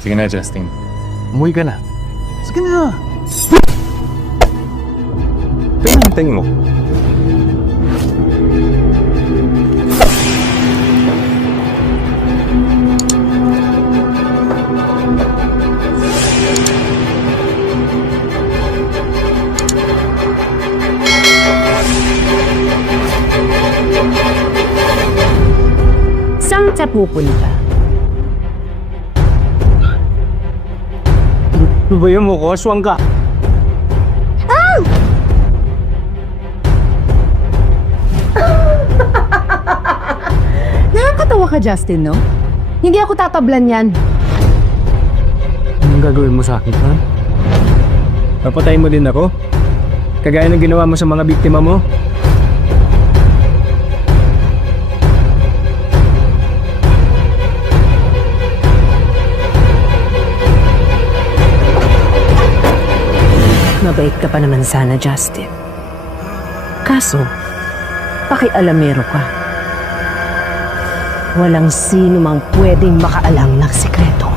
Sige na, Justin. Umuwi ka na. Sige na. Pinantayin mo. Saan ka pupunta? Lubayan mo ko, aswang ka. Nakakatawa ka, Justin, no? Hindi ako tatablan yan. Anong gagawin mo sa akin, ha? Papatayin mo din ako? Kagaya ng ginawa mo sa mga biktima mo? Mabait ka pa naman sana, Justin. Kaso, pakialamero ka. Walang sino mang pwedeng makaalam ng sikreto.